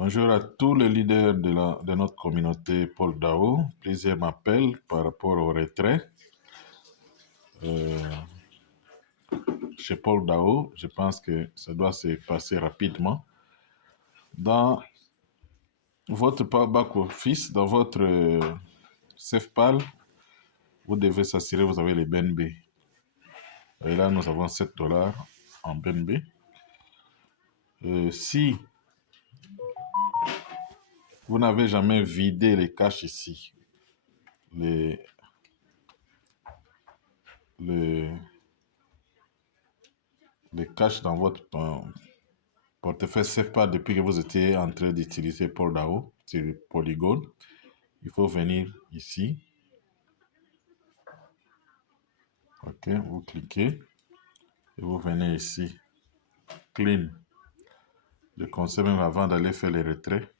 Bonjour à tous les leaders de notre communauté Paul Dao. Plusieurs m'appellent par rapport au retrait. Chez Paul Dao, je pense que ça doit se passer rapidement. Dans votre back-office, dans votre SafePal, vous devez s'assurer que vous avez les BNB. Et là, nous avons $7 en BNB. Si vous n'avez jamais vidé les caches ici, les caches dans votre portefeuille SafePal depuis que vous étiez en train d'utiliser Paul Dao sur Polygon, il faut venir ici. Ok, vous cliquez et vous venez ici. Clean. Je conseille même avant d'aller faire les retraits,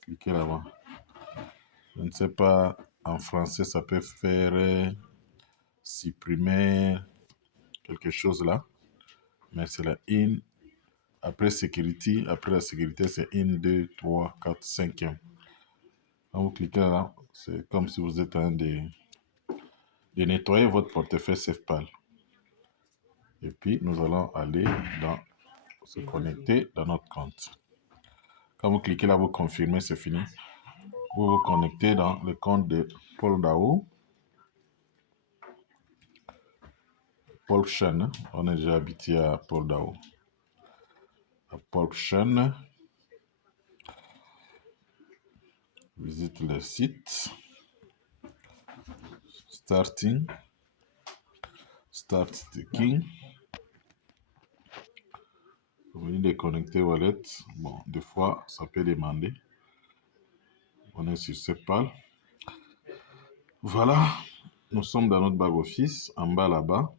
cliquez là-bas. Je ne sais pas, en français, ça peut faire supprimer quelque chose là. Mais c'est la in. Après security, après la sécurité, c'est 1, 2, 3, 4, 5e. Quand vous cliquez là, c'est comme si vous êtes en train de nettoyer votre portefeuille SafePal. Et puis, nous allons aller se connecter dans notre compte. Quand vous cliquez là, vous confirmez, c'est fini. Vous vous connectez dans le compte de Paul Dao. Paul Chen, on est déjà habitué à Paul Dao. À Paul Chen, visite le site. Start staking. Vous venez de connecter Wallet. Bon, des fois, ça peut demander. On est sur SafePal. Voilà, nous sommes dans notre back-office, en bas là-bas.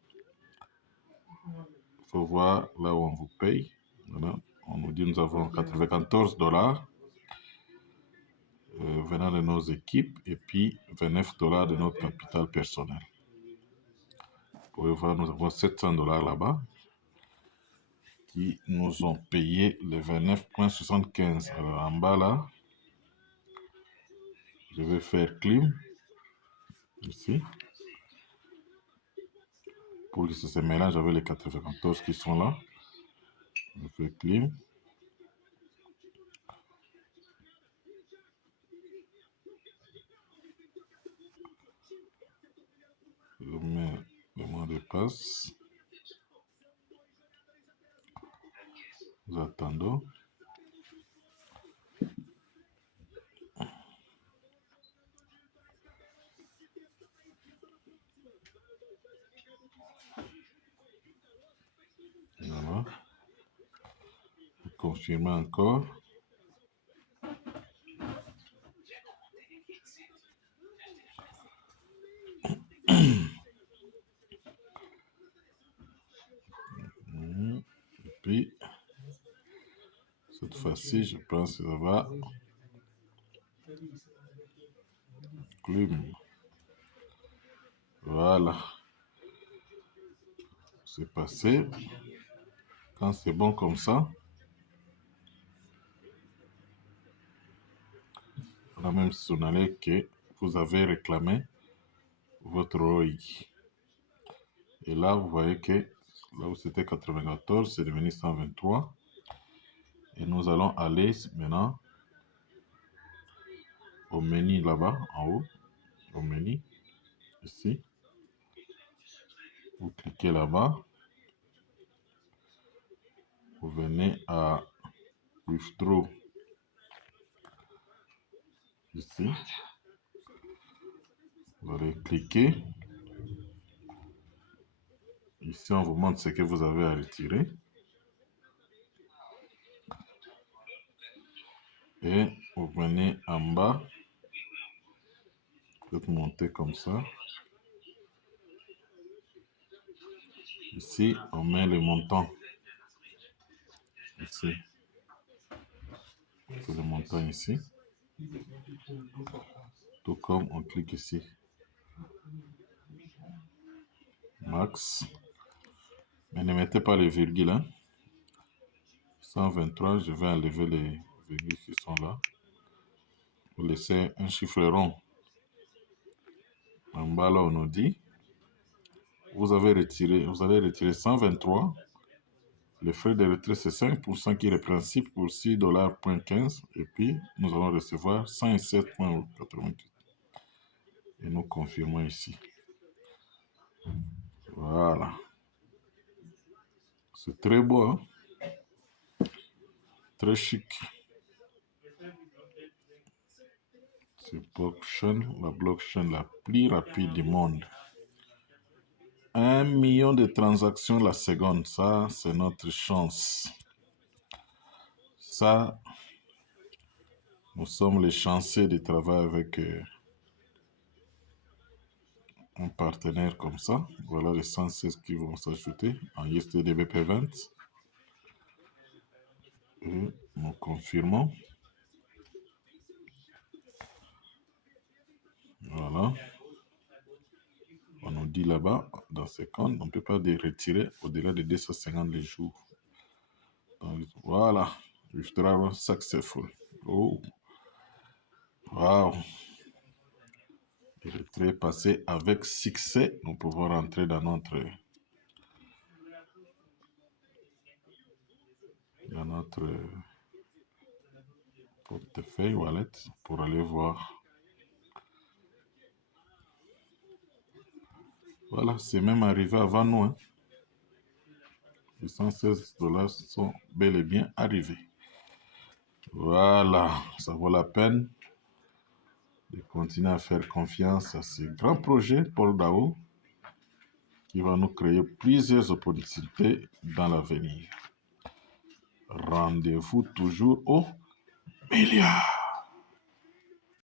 Il faut voir là où on vous paye. Voilà. On nous dit que nous avons $94 venant de nos équipes et puis $29 de notre capital personnel. Vous pouvez voir, nous avons $700 là-bas qui nous ont payé les 29,75. Alors en bas là, je vais faire clean ici pour que ça se mélange avec les 94 qui sont là. Je fais clean. Je mets le mot de passe. Nous attendons. Voilà. Confirmer encore. Et puis, cette fois-ci, je pense que ça va. Clume. Voilà. C'est passé. Quand c'est bon comme ça, on a même signalé que vous avez réclamé votre ROI. Et là, vous voyez que là où c'était 94, c'est devenu 123. Et nous allons aller maintenant au menu là-bas, en haut, au menu, ici. Vous cliquez là-bas. Vous venez à Withdraw. Ici. Vous allez cliquer. Ici, on vous montre ce que vous avez à retirer. Et vous venez en bas. Vous faites monter comme ça. Ici, on met le montant. Ici. C'est le montant ici. Tout comme on clique ici. Max. Mais ne mettez pas les virgules. 123, je vais enlever les virgules qui sont là. Vous laissez un chiffre rond. En bas, là, on nous dit, vous allez retirer 123. Le frais de retrait, c'est 5% qui représente pour $6,15. Et puis, nous allons recevoir 107,88. Et nous confirmons ici. Voilà. C'est très beau, hein? Très chic. C'est la blockchain la plus rapide du monde. 1 million de transactions la seconde, ça c'est notre chance. Ça, nous sommes les chanceux de travailler avec un partenaire comme ça. Voilà les 116 qui vont s'ajouter en USD BP20. Et nous confirmons. Voilà. On nous dit là-bas, dans ces comptes, on ne peut pas les retirer au-delà de 250 les jours. Donc, voilà. Withdrawal successful. Oh. Wow. Le retrait passé avec succès. Nous pouvons rentrer dans notre portefeuille wallet pour aller voir. Voilà, c'est même arrivé avant nous. Hein. Les $116 sont bel et bien arrivés. Voilà, ça vaut la peine de continuer à faire confiance à ce grand projet Paul Dao qui va nous créer plusieurs opportunités dans l'avenir. Rendez-vous toujours au milliard.